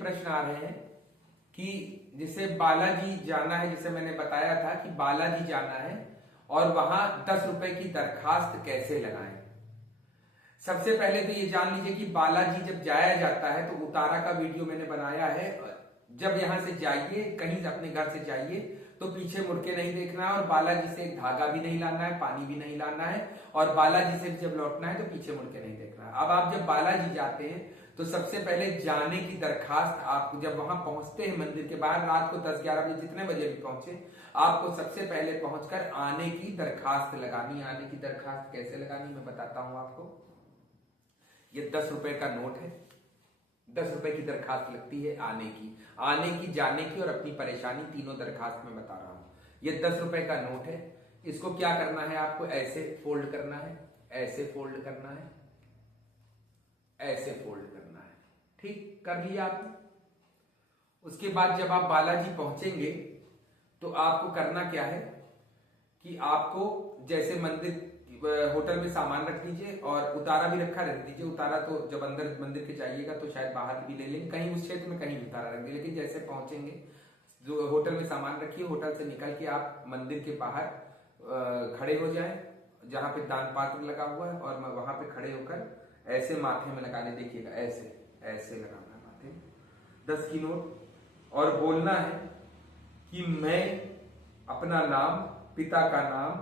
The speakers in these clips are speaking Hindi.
प्रश्न आ रहे हैं कि जिसे बालाजी जाना है, जिसे मैंने बताया था कि बालाजी जाना है और वहां 10 रुपए की दरखास्त कैसे लगाएं। सबसे पहले तो ये जान लीजिए कि बालाजी जब जाया जाता है तो उतारा का वीडियो मैंने बनाया है। जब यहां से जाइए, कहीं अपने घर से जाइए तो पीछे मुड़ के नहीं देखना है और बालाजी से एक धागा भी नहीं लाना है, पानी भी नहीं लाना है और बालाजी से जब लौटना है तो पीछे मुड़ के नहीं देखना है। अब आप जब बालाजी जाते हैं तो सबसे पहले जाने की दरखास्त, आपको जब वहां पहुंचते हैं मंदिर के बाहर, रात को 10-11 बजे जितने बजे भी पहुंचे, आपको सबसे पहले पहुंचकर आने की दरखास्त लगानी। आने की दरखास्त कैसे लगानी मैं बताता हूं आपको। ये 10 रुपए का नोट है, 10 रुपए की दरखास्त लगती है आने की, जाने की और अपनी परेशानी, तीनों दरखास्त में बता रहा हूं। ये 10 रुपए का नोट है। इसको क्या करना है, आपको ऐसे फोल्ड करना है, ऐसे फोल्ड करना है, ऐसे फोल्ड करना है। ठीक कर लिया आपने। उसके बाद जब आप बालाजी पहुंचेंगे तो आपको करना क्या है कि आपको जैसे मंदिर होटल में सामान रख दीजिए और उतारा भी रखा रख दीजिए। उतारा तो जब अंदर मंदिर के जाइएगा तो शायद बाहर भी ले लेंगे, कहीं उस क्षेत्र में कहीं उतारा रख दीजिए। लेकिन जैसे पहुंचेंगे जो होटल में सामान रखिए, होटल से निकल के आप मंदिर के बाहर खड़े हो जाएं जहां पे दान पात्र लगा हुआ है और वहां पे खड़े होकर ऐसे माथे में लगाने, देखिएगा ऐसे ऐसे लगाना है माथे में 10 की नोट और बोलना है कि मैं अपना नाम, पिता का नाम,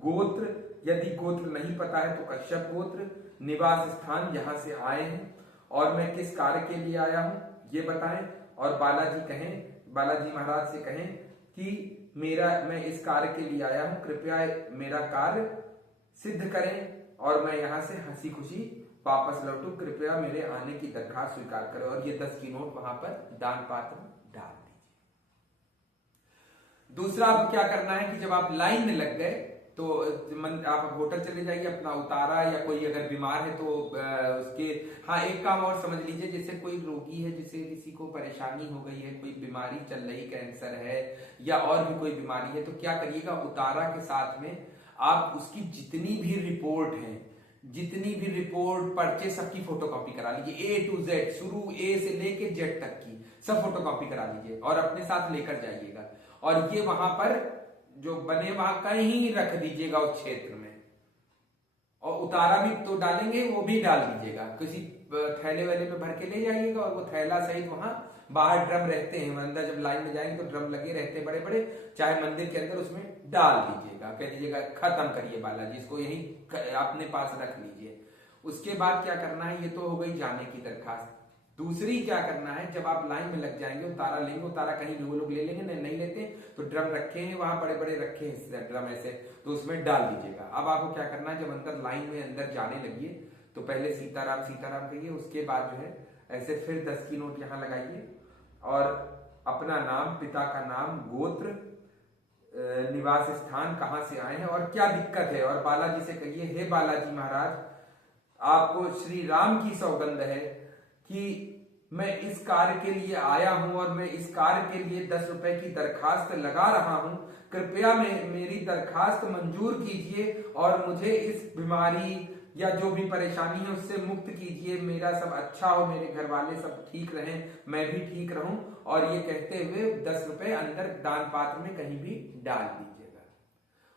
गोत्र, यदि गोत्र नहीं पता है तो कश्यप गोत्र, निवास स्थान जहां से आए हैं और मैं किस कार्य के लिए आया हूं ये बताएं। और बालाजी महाराज से कहें कि मैं इस कार्य के लिए आया हूं, कृपया मेरा कार्य सिद्ध करें और मैं यहां से हंसी खुशी वापस लौटूं, कृपया मेरे आने की दरखास्त स्वीकार करें। और ये 10 की नोट वहां पर दान पात्र में डाल दीजिए। दूसरा आपको क्या करना है कि जब आप लाइन में लग गए तो आप होटल चले जाइए, अपना उतारा, या कोई अगर बीमार है तो उसके, हाँ एक काम और समझ लीजिए, जैसे कोई रोगी है, जिसे किसी को परेशानी हो गई है, कोई बीमारी चल रही, कैंसर है या और भी कोई बीमारी है, तो क्या करिएगा, उतारा के साथ में आप उसकी जितनी भी रिपोर्ट है, जितनी भी रिपोर्ट, पर्चे, सबकी फोटोकॉपी करा लीजिए। A to Z, शुरू A से लेके Z तक की सब फोटोकॉपी करा लीजिए और अपने साथ लेकर जाइएगा। और ये वहां पर जो बने वहां कहीं रख दीजिएगा उस क्षेत्र में। और उतारा भी तो डालेंगे, वो भी डाल दीजिएगा, किसी थैले वैले में भर के ले जाइएगा और वो थैला सहित वहां बाहर ड्रम रहते हैं, अंदर जब लाइन में जाएंगे तो ड्रम लगे रहते हैं बड़े बड़े, चाहे मंदिर के अंदर, उसमें डाल दीजिएगा। कह दीजिएगा खत्म करिए बालाजी, इसको यही अपने पास रख लीजिए। उसके बाद क्या करना है, ये तो हो गई जाने की दरखास्त। दूसरी क्या करना है, जब आप लाइन में लग जाएंगे, उतारा लेंगे, उतारा कहीं भी वो लोग ले लेंगे, नहीं लेते तो ड्रम रखे हैं वहां, बड़े बड़े रखे हैं ड्रम ऐसे, तो उसमें डाल दीजिएगा। अब आपको क्या करना है, जब अंदर लाइन में अंदर जाने लगिए तो पहले सीताराम सीताराम कहिए, उसके बाद जो है ऐसे फिर 10 की नोट यहां लगाइए और अपना नाम, पिता का नाम, गोत्र, निवास स्थान, कहां से आए हैं और क्या दिक्कत है, और बालाजी से कहिए, हे बालाजी महाराज, आपको श्री राम की सौगंध है कि मैं इस कार्य के लिए आया हूं और मैं इस कार्य के लिए 10 रुपए की दरखास्त लगा रहा हूं, कृपया मेरी दरखास्त मंजूर कीजिए और मुझे इस बीमारी या जो भी परेशानी है उससे मुक्त कीजिए, मेरा सब अच्छा हो, मेरे घर वाले सब ठीक रहें, मैं भी ठीक रहूं। और ये कहते हुए 10 रुपए अंदर दान पात्र में कहीं भी डाल दीजिएगा।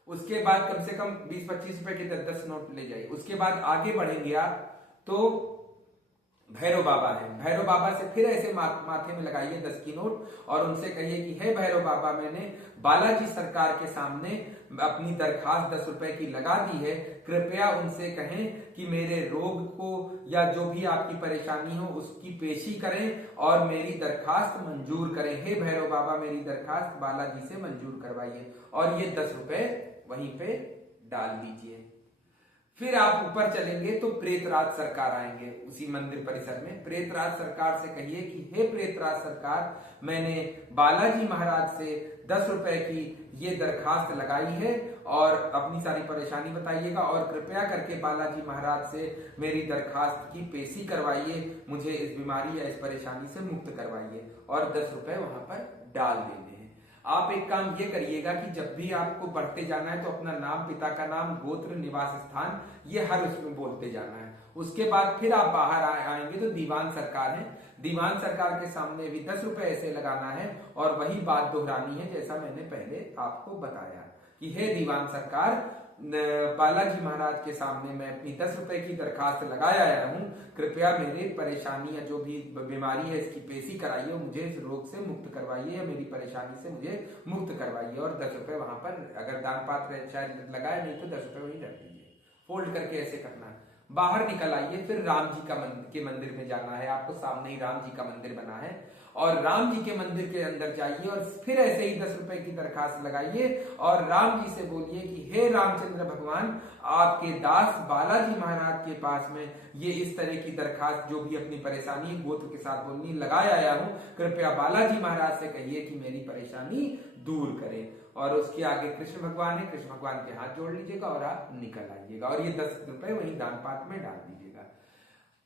उसके बाद कम से कम 20-25 रुपए के 10 नोट ले जाइए। उसके बाद आगे बढ़ेंगे आप तो भैरव बाबा है, भैरव बाबा से फिर ऐसे माथे में लगाइए 10 की नोट और उनसे कहिए कि हे भैरव बाबा, मैंने बालाजी सरकार के सामने अपनी दरखास्त 10 रुपए की लगा दी है, कृपया उनसे कहें कि मेरे रोग को या जो भी आपकी परेशानी हो उसकी पेशी करें और मेरी दरखास्त मंजूर करें। हे भैरव बाबा, मेरी दरखास्त बालाजी से मंजूर करवाइए। और ये 10 रुपए वहीं पे डाल दीजिए। फिर आप ऊपर चलेंगे तो प्रेतराज सरकार आएंगे उसी मंदिर परिसर में। प्रेतराज सरकार से कहिए कि हे प्रेतराज सरकार, मैंने बालाजी महाराज से 10 रुपए की ये दरखास्त लगाई है और अपनी सारी परेशानी बताइएगा और कृपया करके बालाजी महाराज से मेरी दरखास्त की पेशी करवाइए, मुझे इस बीमारी या इस परेशानी से मुक्त करवाइए। और 10 रुपए वहां पर डाल देने हैं। आप एक काम ये करिएगा कि जब भी आपको बढ़ते जाना है तो अपना नाम, पिता का नाम, गोत्र, निवास स्थान, ये हर उसमें बोलते जाना है। उसके बाद फिर आप बाहर आएंगे तो दीवान सरकार है, दीवान सरकार के सामने भी 10 रुपए ऐसे लगाना है और वही बात दोहरानी है जैसा मैंने पहले आपको बताया कि हे दीवान सरकार, बालाजी महाराज के सामने मैं अपनी 10 रुपए की दरखास्त लगाया आया हूँ, कृपया मेरी परेशानी या जो भी बीमारी है इसकी पेशी कराइए, मुझे इस रोग से मुक्त करवाइए या मेरी परेशानी से मुझे मुक्त करवाइए। और 10 रुपए वहां पर अगर दान पात्र शायद लगाए, नहीं तो 10 रुपए वहीं रख दीजिए, फोल्ड करके ऐसे करना है। बाहर निकल आइए, फिर राम जी के मंदिर में जाना है आपको, सामने ही राम जी का मंदिर बना है और राम जी के मंदिर के अंदर जाइए और फिर ऐसे ही 10 रुपए की दरखास्त लगाइए और राम जी से बोलिए कि हे रामचंद्र भगवान, आपके दास बालाजी महाराज के पास में ये इस तरह की दरखास्त जो भी अपनी परेशानी गोत्र के साथ बोलनी लगाया आया हूं, कृपया बालाजी महाराज से कहिए कि मेरी परेशानी दूर करें। और उसके आगे कृष्ण भगवान है, कृष्ण भगवान के हाथ जोड़ लीजिएगा और आप निकल आइएगा और ये 10 रुपए वहीं दान पात्र में डाल दीजिएगा।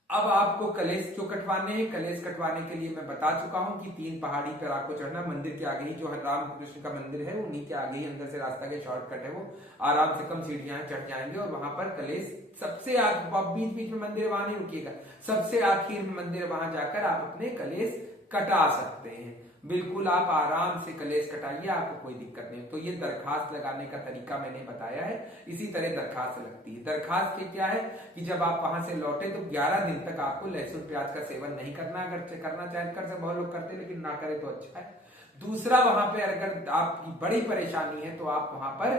अब आपको कलेश जो कटवाने हैं, कलेश कटवाने के लिए मैं बता चुका हूं कि 3 पहाड़ी पर आपको चढ़ना, मंदिर के आगे ही जो राम कृष्ण का मंदिर है उन्हीं के आगे ही अंदर से रास्ता के शॉर्टकट है, वो आराम से कम सीढ़ियां चढ़ जाएंगे और वहां पर कलेश सबसे बीच बीच में मंदिर, वहां नहीं रुकिएगा, सबसे आखिर में मंदिर, वहां जाकर आप अपने कलेश कटा सकते हैं। बिल्कुल आप आराम से कलेश कटाइए, आपको कोई दिक्कत नहीं। तो ये दरखास्त लगाने का तरीका मैंने बताया है, इसी तरह दरखास्त लगती है। दरखास्त के क्या है कि जब आप वहां से लौटे तो 11 दिन तक आपको लहसुन प्याज का सेवन नहीं करना, अगर करना चाहे कर सकते, बहुत लोग करते लेकिन ना करे तो अच्छा है। दूसरा, वहां पे अगर आपकी बड़ी परेशानी है तो आप वहां पर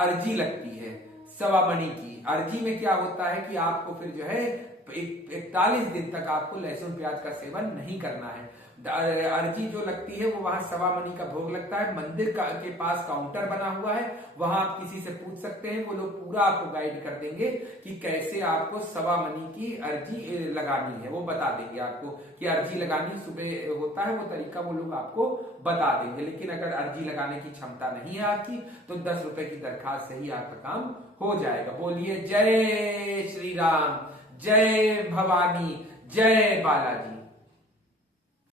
अर्जी लगती है 1.25 मणि की। अर्जी में क्या होता है कि आपको फिर जो है 41 दिन तक आपको लहसुन प्याज का सेवन नहीं करना है। अर्जी जो लगती है वो वहां 1.25 मणि का भोग लगता है, मंदिर के पास काउंटर बना हुआ है, वहां आप किसी से पूछ सकते हैं, वो लोग पूरा आपको गाइड कर देंगे कि कैसे आपको 1.25 मणि की अर्जी लगानी है, वो बता देंगे आपको कि अर्जी लगानी सुबह होता है, वो तरीका वो लोग आपको बता देंगे। लेकिन अगर अर्जी लगाने की क्षमता नहीं है आपकी तो 10 रुपए की दरखास्त से ही आपका काम हो जाएगा। बोलिए जय श्री राम, जय भवानी, जय बालाजी।